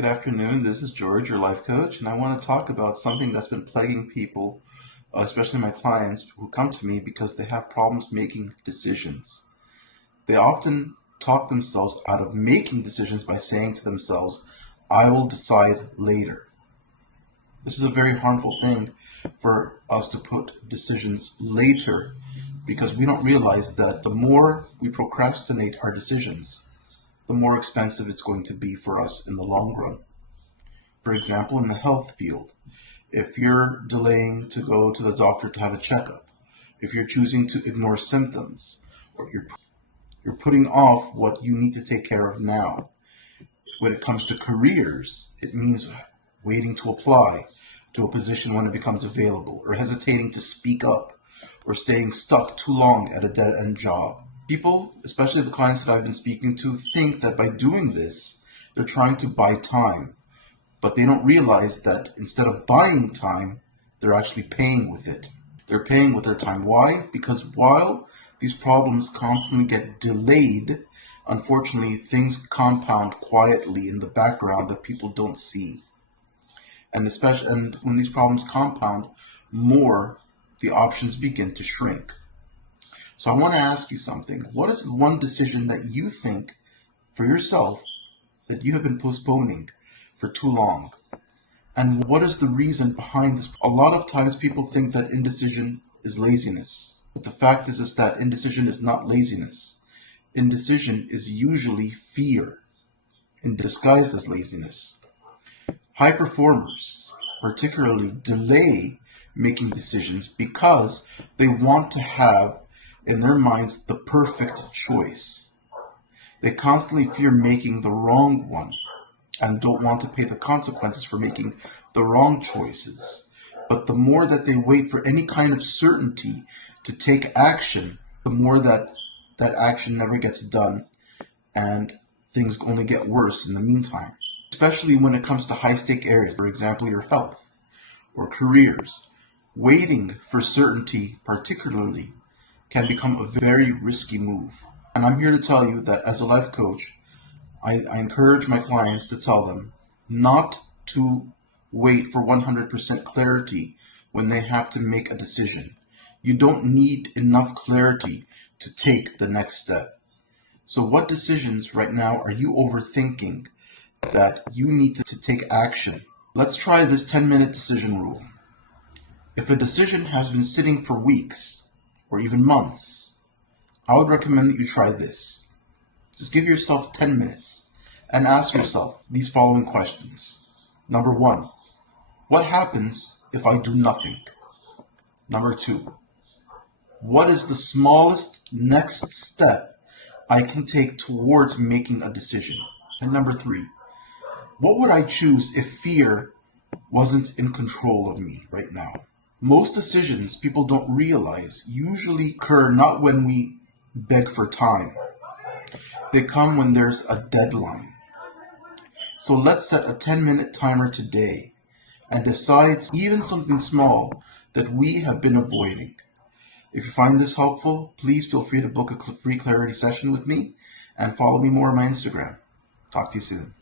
Good afternoon. This is George, your life coach, and I want to talk about something that's been plaguing people, especially my clients who come to me because they have problems making decisions. They often talk themselves out of making decisions by saying to themselves, I will decide later. This is a very harmful thing for us to put decisions later because we don't realize that the more we procrastinate our decisions, the more expensive it's going to be for us in the long run. For example, in the health field, if you're delaying to go to the doctor to have a checkup, if you're choosing to ignore symptoms, or you're putting off what you need to take care of now. When it comes to careers, it means waiting to apply to a position when it becomes available, or hesitating to speak up, or staying stuck too long at a dead-end job. People, especially the clients that I've been speaking to, think that by doing this, they're trying to buy time. But they don't realize that instead of buying time, they're actually paying with it. They're paying with their time. Why? Because while these problems constantly get delayed, unfortunately, things compound quietly in the background that people don't see. And when these problems compound, the options begin to shrink. So I want to ask you something. What is one decision that you think for yourself that you have been postponing for too long? And what is the reason behind this? A lot of times people think that indecision is laziness. But the fact is that indecision is not laziness. Indecision is usually fear and disguised as laziness. High performers particularly delay making decisions because they want to have in their minds the perfect choice. They constantly fear making the wrong one and don't want to pay the consequences for making the wrong choices. But the more that they wait for any kind of certainty to take action, the more that action never gets done and things only get worse in the meantime. Especially when it comes to high-stake areas, for example, your health or careers. Waiting for certainty particularly can become a very risky move. And I'm here to tell you that as a life coach, I encourage my clients to tell them not to wait for 100% clarity when they have to make a decision. You don't need enough clarity to take the next step. So what decisions right now are you overthinking that you need to take action? Let's try this 10-minute decision rule. If a decision has been sitting for weeks or even months, I would recommend that you try this. Just give yourself 10 minutes and ask yourself these following questions. Number 1, what happens if I do nothing? Number 2, what is the smallest next step I can take towards making a decision? And number 3, what would I choose if fear wasn't in control of me right now? Most decisions people don't realize usually occur not when we beg for time. They come when there's a deadline. So let's set a 10-minute timer today and decide even something small that we have been avoiding. If you find this helpful, please feel free to book a free clarity session with me and follow me more on my Instagram. Talk to you soon.